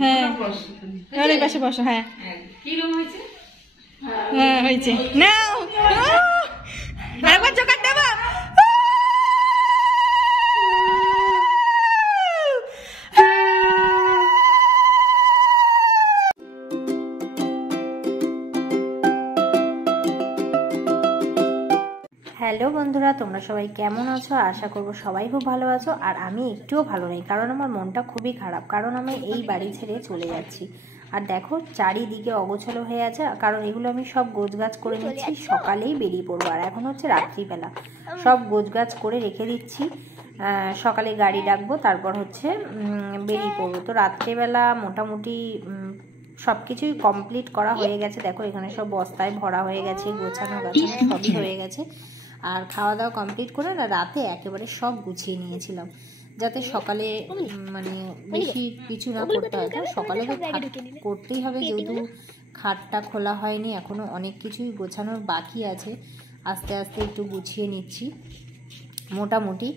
হ্যাঁ এই পাশে বসো। হ্যাঁ হ্যাঁ হয়েছে নাও আরেকবার জোগাড় দেবো। হ্যালো বন্ধুরা, তোমরা সবাই কেমন আছো? আশা করবো সবাই খুব ভালো আছো। আর আমি একটুও ভালো নেই, কারণ আমার মনটা খুবই খারাপ, কারণ আমি এই বাড়ি ছেড়ে চলে যাচ্ছি। আর দেখো চারিদিকে অগোছালো হয়ে আছে, কারণ এগুলো আমি সব গোছগাছ করে নিচ্ছি, সকালেই বেরিয়ে পড়বো। আর এখন হচ্ছে রাত্রিবেলা, সব গোছগাছ করে রেখে দিচ্ছি, সকালে গাড়ি ডাকবো, তারপর হচ্ছে বেরিয়ে পড়বো। তো রাত্রিবেলা মোটামুটি সব কিছুই কমপ্লিট করা হয়ে গেছে। দেখো এখানে সব বস্তায় ভরা হয়ে গেছে, গোছানো গাছানো সবই হয়ে গেছে। আর খাওয়া দাওয়া কমপ্লিট করে না রাতে একেবারে সব গুছিয়ে নিয়েছিলাম, যাতে সকালে মানে বেশি কিছু না করতে হয়। সকালে তো করতেই হবে, যেহেতু খাটটা খোলা হয়নি, এখনও অনেক কিছুই গোছানোর বাকি আছে। আস্তে আস্তে একটু গুছিয়ে নিচ্ছি মোটামুটি।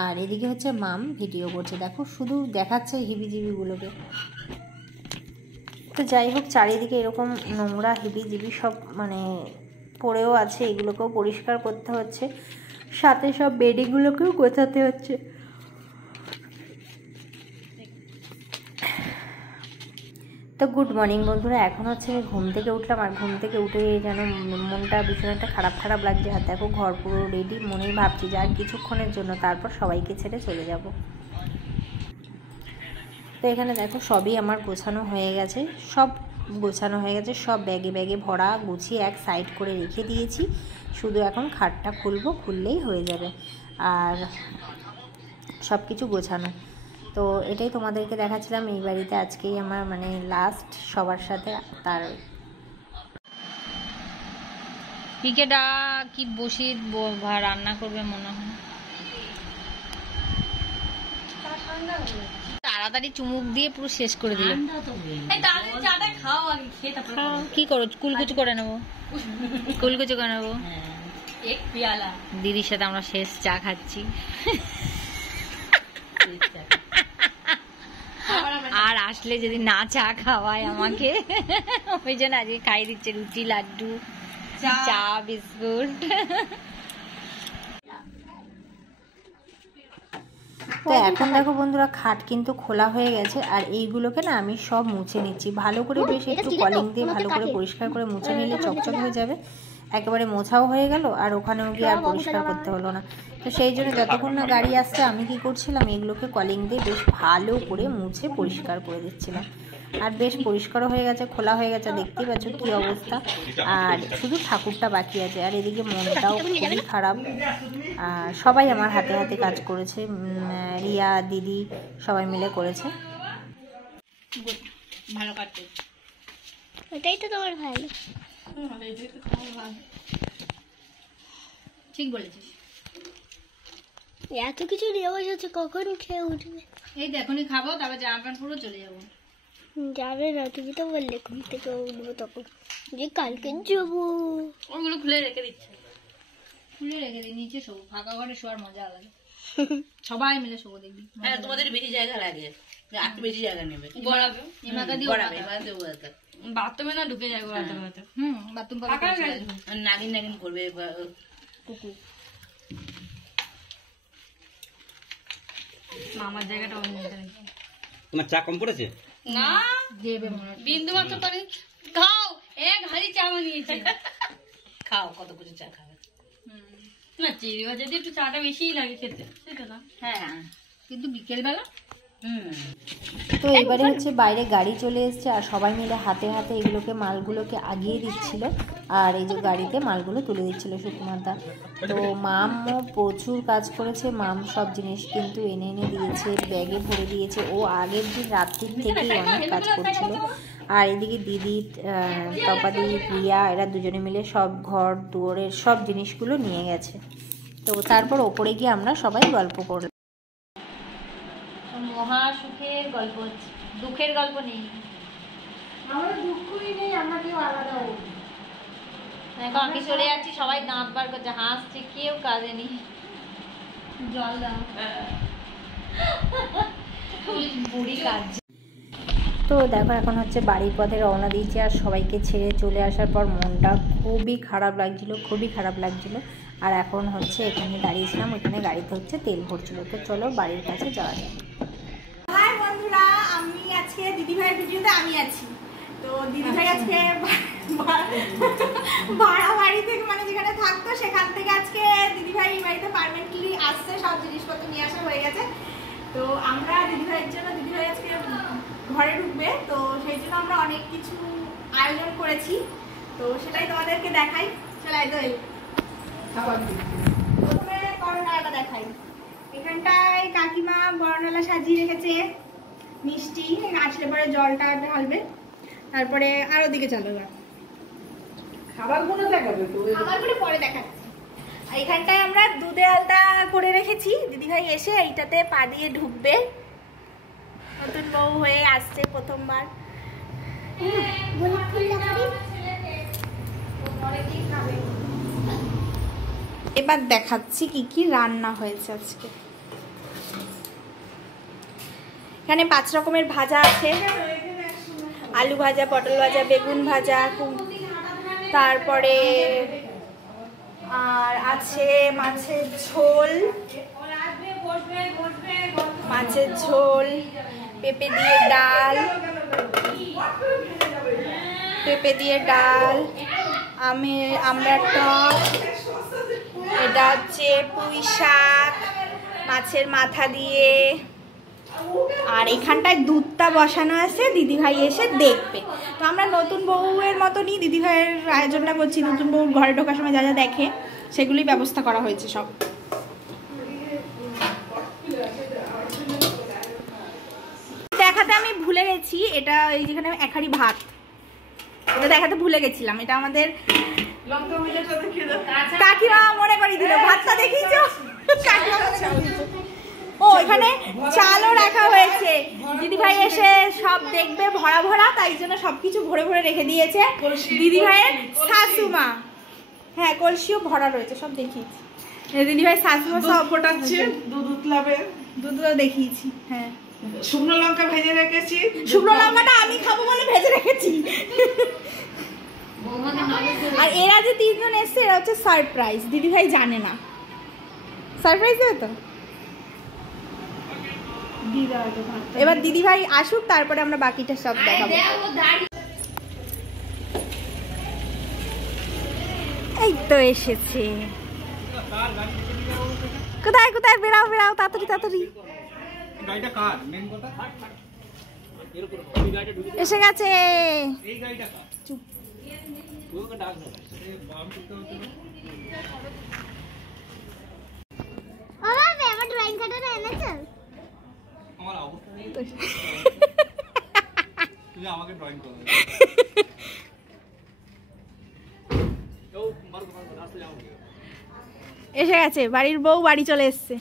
আর এদিকে হচ্ছে মাম ভিডিও করছে, দেখো শুধু দেখাচ্ছে হিবিজিবিগুলোকে। তো যাই হোক, চারিদিকে এরকম নোংরা হিবিজিবি সব মানে পড়েও আছে, এগুলোকেও পরিষ্কার করতে হচ্ছে, সাথে সব বেডিংগুলোকেও গোছাতে হচ্ছে। তো গুড মর্নিং বন্ধুরা, এখন হচ্ছে আমি ঘুম থেকে উঠলাম। আর ঘুম থেকে উঠে যেন মনটা ভীষণ একটা খারাপ খারাপ লাগছে। আর দেখো ঘর পুরো রেডি, মনেই ভাবছি যে আর কিছুক্ষণের জন্য তারপর সবাইকে ছেড়ে চলে যাব। তো এখানে দেখো সবই আমার গোছানো হয়ে গেছে, সব গোছানো হয়ে গেছে, সব ব্যাগে ব্যাগে ভরা, গুছিয়ে এক সাইড করে রেখে দিয়েছি। শুধু এখন খাটটা খুলবো, খুললেই হয়ে যাবে। আর সব কিছু গোছানো। তো এটাই তোমাদেরকে দেখাচ্ছিলাম। এই বাড়িতে আজকেই আমার মানে লাস্ট সবার সাথে। তার পিকেটা কি বসে রান্না করবে মনে হয়, তাড়াতাড়ি চুমুক দিয়ে পুরো শেষ করে দিল। কি করো? কুলকুচু করে নেবো, কুলকুচু করে নেবো। দিদির সাথে আমরা শেষ চা খাচ্ছি। আর আসলে যদি না চা খাওয়ায় আমাকে, ওই জন্য আজকে খাই দিচ্ছে রুটি, লাড্ডু, চা, বিস্কুট। তো এখন দেখো বন্ধুরা, খাট কিন্তু খোলা হয়ে গেছে। আর এইগুলোকে না আমি সব মুছে নিচ্ছি ভালো করে, বেশ একটু কলিং দিয়ে ভালো করে পরিষ্কার করে মুছে নিলে চকচক হয়ে যাবে। একেবারে মোছাও হয়ে গেল, আর ওখানেও গিয়ে আর পরিষ্কার করতে হলো না। তো সেই জন্য যতক্ষণ না গাড়ি আসছে আমি কি করছিলাম, এগুলোকে কলিং দিয়ে বেশ ভালো করে মুছে পরিষ্কার করে দিচ্ছিলাম। আর বেশ পরিষ্কারও হয়ে গেছে, খোলা হয়ে গেছে, দেখতেই পাচ্ছ কী অবস্থা। আর শুধু ঠাকুরটা বাকি আছে। আর এদিকে মনটাও খুবই খারাপ। আর সবাই আমার হাতে হাতে কাজ করেছে, রিয়া, দিদি সবাই মিলে করেছে। ভালো কাজ করছে, ওটাই তো তোমার ভালো। ঠিক বলেছিস। এত কিছু নিয়ে বসেছে, কখন খেয়ে উঠবে? এই তো এখনই খাবো, তারপর জামা প্যান্ট পুরো চলে যাবো। যাবে না, তুমি তো বললে ঘুম থেকে উঠবো তখন, যে কালকে যাবো। ওগুলো খুলে রেখে দিচ্ছে, খুলে রেখে দিই, নিচে শোবো। ফাঁকা ঘরে শোয়ার মজা আলাদা, সবাই মিলে শোবো, দেখবি। হ্যাঁ, তোমাদের বেশি জায়গা লাগে, একটু বেশি জায়গা নেবে। গড়াবে এমাকা দিয়ে বাথরুমে না ঢুকে যাবে, বাথরুম নাগিন নাগিন করবে কুকুর। মামার জায়গাটা অন্য জায়গায়। তোমার চা কম পড়েছে না, দেবে মনে হয় বিন্দু মাত্র পানি। খাও, এক হাড়ি চা বানিয়েছি। খাও, কত কিছু চা খাবে না। চিড়ি ভাজা দিয়ে একটু চাটা বেশিই লাগে খেতে, সেটা না? হ্যাঁ, কিন্তু বিকেল বেলা। তো এবারে হচ্ছে বাইরে গাড়ি চলে এসছে, আর সবাই মিলে হাতে হাতে এগুলোকে মালগুলোকে আগিয়ে দিচ্ছিল। আর এই যে গাড়িতে মালগুলো তুলে দিচ্ছিল সুকুমারদা। তো মামও প্রচুর কাজ করেছে, মাম সব জিনিস কিন্তু এনে এনে দিয়েছে, ব্যাগে ভরে দিয়েছে। ও আগের দিন রাত্রির থেকেই অনেক কাজ করছিল। আর এদিকে দিদি, তপাদি, রিয়া এরা দুজনে মিলে সব ঘর দুয়ারের সব জিনিসগুলো নিয়ে গেছে। তো তারপর ওপরে গিয়ে আমরা সবাই গল্প করলাম। মহা সুখের গল্প হচ্ছে, দুঃখের গল্প নেই। আমার দুঃখই নেই, আমরা কেউ আলাদা হই। এখন আমি চলে যাচ্ছি, সবাই দাঁত বার করছে, হাসছে, কেউ কাঁদে নি। জল দাও, বুড়ি কাঁদছে। তো দেখো এখন হচ্ছে বাড়ির পথে রওনা দিয়েছি, আর সবাইকে ছেড়ে চলে আসার পর মনটা খুবই খারাপ লাগছিল। আর এখন হচ্ছে এখানে দাঁড়িয়েছিলাম, ওইখানে গাড়িতে হচ্ছে তেল ভরছিল। তো চলো বাড়ির কাছে যাওয়া যাক। হাই বন্ধুরা, আমি আজকে দিদিভাইয়ের ভিডিওতে আমি আছি। তো দিদিভাই আজকে ভাড়া বাড়ি থেকে মানে যেখানে থাকতো সেখান থেকে আজকে দিদিভাই এই বাড়িতে পার্মানেন্টলি আসছে, সব জিনিসপত্র নিয়ে আসা হয়ে গেছে। তো আমরা দিদিভাইয়ের জন্য, দিদিভাই আজকে ঘরে ঢুকবে, তো সেই জন্য আমরা অনেক কিছু আয়োজন করেছি। তো সেটাই তোমাদেরকে দেখাই। চলাই তো প্রথমে করোনাটা দেখাই। এখানটায় কাকিমা বরণালা সাজিয়ে রেখেছে, মিষ্টি আসলে পরে জলটা ঢালবে। তারপরে আর ওদিকে চলো, এবার খাবারগুলো পরে দেখাচ্ছি। এখানটায় আমরা দুধে আলতা করে রেখেছি, দিদিভাই এসে এইটাতে পা দিয়ে ঢুকবে। নতুন বউ হয়ে আসছে প্রথমবার। এবার দেখাচ্ছি কি কি রান্না হয়েছে আজকে। এখানে 5 রকমের ভাজা আছে, আলু ভাজা, পটল ভাজা, বেগুন ভাজা, তারপরে আর আছে মাছের ঝোল, পেঁপে দিয়ে ডাল, আমরা টক, এটা হচ্ছে পুঁই শাক মাছের মাথা দিয়ে। আর এখানটায় দুধটা বসানো আছে, দিদিভাই এসে দেখবে। তো আমরা নতুন বউয়ের মতনই দিদিভাইয়ের আয়োজনটা করছি। নতুন বউ ঘরে ঢোকার সময় যা যা দেখে সেগুলি ব্যবস্থা করা হয়েছে সব। দেখাতে আমি ভুলে গেছি, এটা এই যেখানে এক হাঁড়ি ভাত, এটা দেখাতে ভুলে গেছিলাম। এটা আমাদের কাকিমা মনে করিয়ে দিল, ভাতটা দেখিয়েছো? ও এখানে চালও রাখা হয়েছে, দিদিভাই এসে সব দেখবে ভরা ভরা, তাই জন্য সবকিছু ভরে ভরে রেখে দিয়েছে দিদিভাইয়ের শাশুমা। হ্যাঁ, কলসিও ভরা রয়েছে, সব দেখিয়েছি। দিদিভাই শাশুমা সব ফোটাচ্ছে, দুধও দেখিয়েছি। হ্যাঁ, শুকনো লঙ্কা ভেজে রেখেছি। শুকনো লঙ্কাটা আমি খাবো বলে ভেজে রেখেছি। আর এরা যে 3 জন এসছে, এরা হচ্ছে সারপ্রাইজ, দিদিভাই জানে না। সারপ্রাইজ দেবে তো। এবার দিদিভাই আসুক, তারপরে আমরা বাকিটা সব দেখাবো। এই তো এসেছে। কোথায় কোথায় বেরাও বেরাও, তাড়াতাড়ি। এসে গেছে। আমার ড্রয়িং খাতাটা এনেছো? আমাকে ড্রয়িং করো। এসে গেছে বাড়ির বউ, বাড়ি চলে এসছে।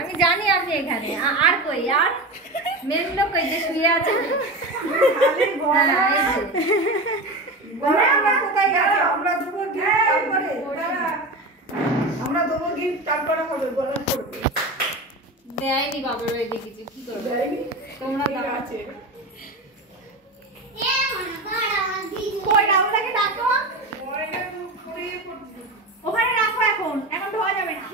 আমি জানি আপনি এখানে। আর কই, আর মেন লোক কই যে শুয়ে আছে? দেয়নি বাবার বাড়িতে কিছু, কি করবে তোমরা? আছে ওখানে রাখো, এখন ধোয়া যাবে না।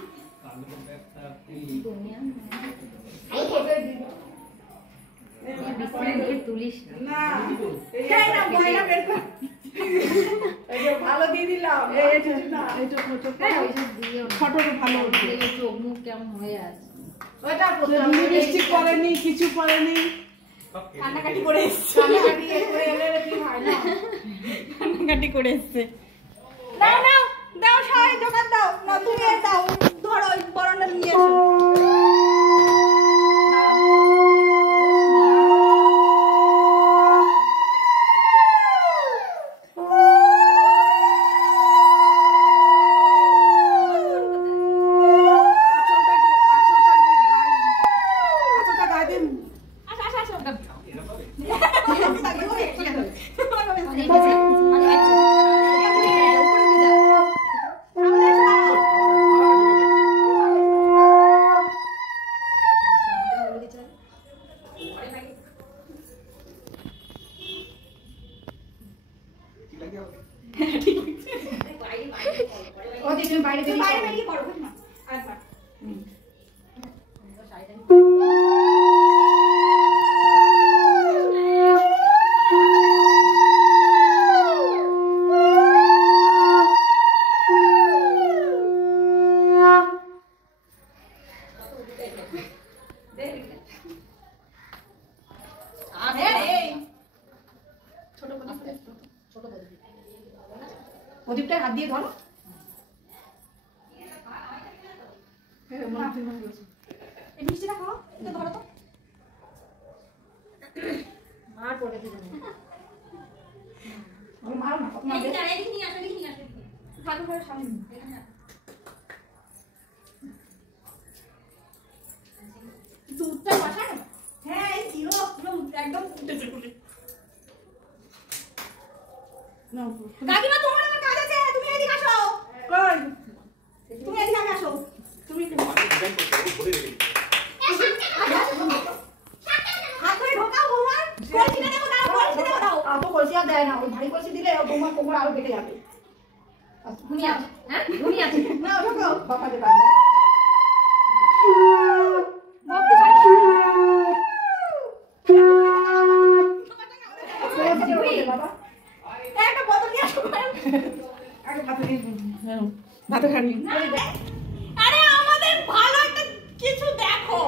তুলিস না, ভালো দিয়ে দিলাম। ফটোটা ভালো, চোখ মুখ কেমন হয়ে আছে। কিছু করেনি, কান্নাকাটি করে এসছে। দাও সবাই দোকান দাও না, তুমি দাও, ধরো বরণটা নিয়ে এসো। ওদের তুমি বাইরে বেরিয়ে করো না আরেকবার প্রদীপটার হাত দিয়ে ধরো এই মিষ্টিটা খাও এটা ধরো তো মার পড়ে দিবে মারো না এদিকে নিয়ে আসো ভালো করে সামনে দুধটা বসানো হ্যাঁ এই কিলো একদম উঠেছে কাকিমা তোমার আমার কাজ আছে তুমি এদিকে আসো কই তুমি এদিকে আসো তুমি হাত ধরে ঢোকাও বৌমা কলসিটা দেবো দাও কলসিটা দাও আপু কলসি আর দেয় না ওই ভারী কলসি দিলে বৌমা কোমর আরো কেটে যাবে তুমি আছো হ্যাঁ তুমি আছো না ঢোকাও বাবাতে পারবে বাবা একটা বোতল নিয়ে আসো আরে ভাত খাবি আরে আমাদের ভালো একটা কিছু দেখো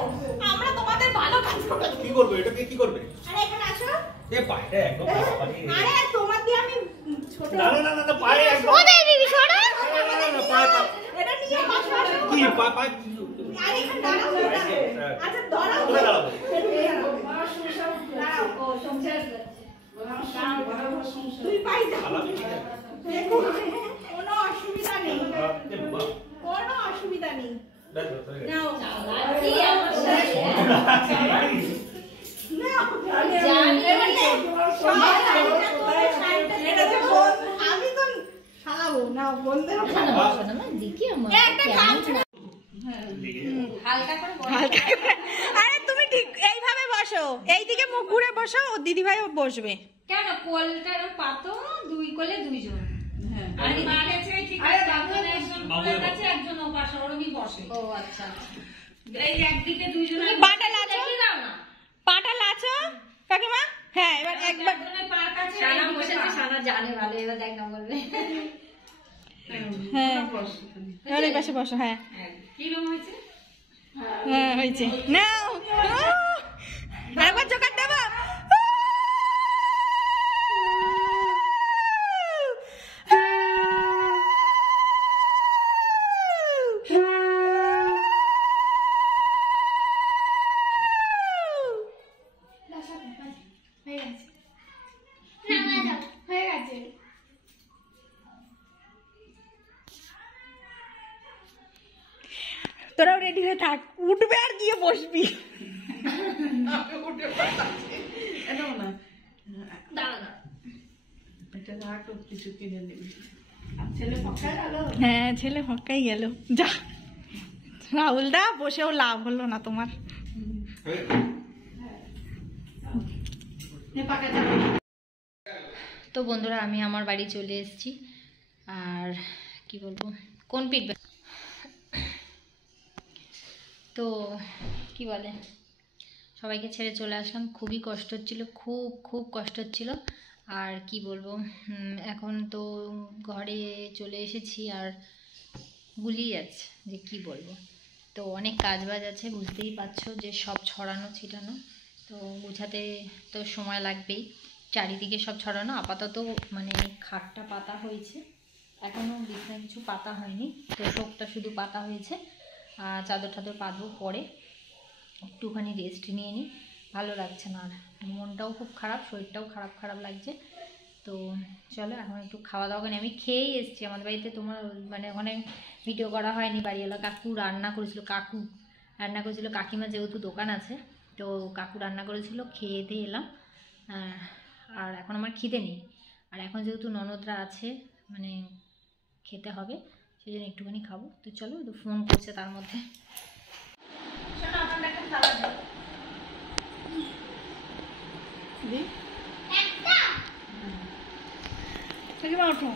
আমরা তোমাদের ভালো কাজ করব কি করবে এটা কি করবে আরে এখানে আসো এ পায়ে একদম আরে তোমার দিয়ে আমি ছোট না পায়ে একদম ওদের দিবি সরা না পায়ে এটা নিয়ে বসো আসো কি পায়ে আরে এখানে দাঁড়াও আচ্ছা দাঁড়াও দাঁড়াও ও সংসার তুই পাই যা দেখো কোনো অসুবিধা নেই কোনো অসুবিধা নেই নাও আমি তো খাওয়াবো না বন্ধেরও আরে তুমি ঠিক এইভাবে বসো এইদিকে মুখ ঘুরে বসো ও দিদি ভাই বসবে কেন কোলটা পাতো দুই কোলে দুইজন আর মা গেছে ঠিক আছে একজন কোলের কাছে একজন ও পাশে ওরমই বসে ও আচ্ছা এই একদিকে দুইজন পাটা লাচো পাটা লাচো কাকিমা হ্যাঁ এবার একবার পার কাছে সানা বসেছে সানা জানে ভালো এবার দেখ না বলবে হ্যাঁ এবার এই পাশে বসো হ্যাঁ কি রকম হয়েছে হ্যাঁ হয়েছে নাও আরেকবার জোকার দেবো তোরাও রেডি হয়ে থাক উঠবে আর গিয়ে বসবি হ্যাঁ ছেলে ফক্কাই গেল যা রাহুল দা বসেও লাভ হলো না তোমার তো বন্ধুরা আমি আমার বাড়ি চলে এসেছি আর কি বলবো কোন পিঠবে তো কি বলে সবাইকে ছেড়ে চলে আসলাম খুবই কষ্ট হচ্ছিল খুব কষ্ট হচ্ছিল আর কি বলবো এখন তো ঘরে চলে এসেছি আর গুলিয়ে যাচ্ছে যে কি বলবো তো অনেক কাজবাজ আছে বুঝতেই পারছো যে সব ছড়ানো ছিটানো তো গুছাতে তো সময় লাগবেই চারিদিকে সব ছড়ানো আপাতত মানে খাটটা পাতা হয়েছে এখনও বিছানায় কিছু পাতা হয়নি তো শোকটা শুধু পাতা হয়েছে চাদর টাদর পাতবো পরে একটুখানি রেস্ট নিয়ে নিই ভালো লাগছে না আর মনটাও খুব খারাপ শরীরটাও খারাপ লাগছে তো চলো এখন একটু খাওয়া দাওয়া করি আমি খেয়েই এসেছি আমাদের বাড়িতে তোমার মানে ওখানে ভিডিও করা হয়নি বাড়িওয়ালা কাকু রান্না করেছিল কাকিমা যেহেতু দোকান আছে তো কাকু রান্না করেছিল খেয়ে দিয়ে এলাম আর এখন আমার খিদে নেই আর এখন যেহেতু ননদরা আছে মানে খেতে হবে সেই জন্য একটুখানি খাবো তো চলো তো ফোন করছে তার মধ্যে ওঠো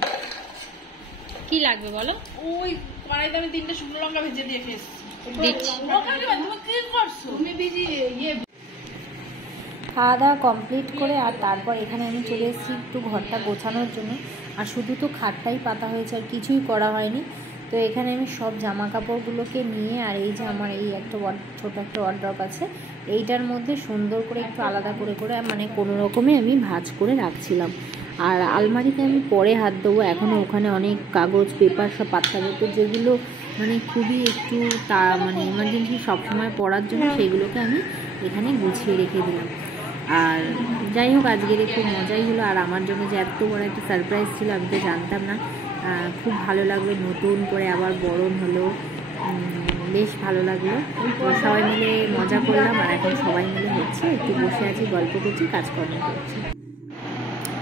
কি লাগবে বলো? ওই কড়াইতে আমি 3টে শুকনো লঙ্কা ভেজে দিয়ে এসেছি। দিচ্ছি। তুমি কি করছো? তুমি খাওয়া দাওয়া কমপ্লিট করে আর তারপর এখানে আমি চলে এসেছি একটু ঘরটা গোছানোর জন্য। আর শুধু তো খাটটাই পাতা হয়েছে, আর কিছুই করা হয়নি। তো এখানে আমি সব জামা কাপড়গুলোকে নিয়ে, আর এই যে আমার এই একটা ছোটো একটা ওয়ার্ড্রপ আছে, এইটার মধ্যে সুন্দর করে একটু আলাদা করে করে মানে কোনো রকমে আমি ভাঁজ করে রাখছিলাম। আর আলমারিতে আমি পরে হাত দেবো, এখনও ওখানে অনেক কাগজ পেপার সব পাতা পেপার যেগুলো মানে খুবই একটু মানে এমার্জেন্সি সবসময় পড়ার জন্য, সেগুলোকে আমি এখানে গুছিয়ে রেখে দিলাম। আর যাই হোক, আজকের খুব মজাই হলো। আর আমার জন্য যে এত বড় একটা সারপ্রাইজ ছিল আমি তো জানতাম না। খুব ভালো লাগলো, নতুন করে আবার বরণ হলো, বেশ ভালো লাগলো। তো সবাই মিলে মজা করলাম। আর এখন সবাই মিলে হচ্ছে একটু বসে আছি, গল্প করছি, কাজকর্ম করছি।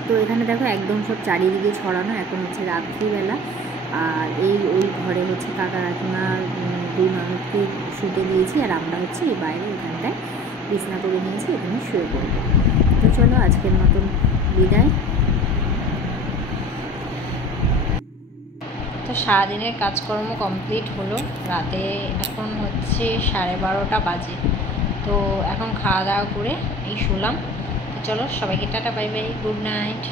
তো এখানে দেখো একদম সব চারিদিকে ছড়ানো। এখন হচ্ছে রাত্রিবেলা। আর ওই ঘরে হচ্ছে কাকা কাকিমা দুই মানুষকে শুতে দিয়েছি, আর আমরা হচ্ছে এই বাইরে এখানটায় বিছনা করে নিয়েছি, এখানে শুয়ে পড়বো। তো চলো আজকের মতন বিদায়। তো সারাদিনের কাজকর্ম কমপ্লিট হলো, রাতে এখন হচ্ছে 12:30 বাজে। তো এখন খাওয়া দাওয়া করে এই শুলাম। তো চলো সবাইকে tata, bye bye, good night.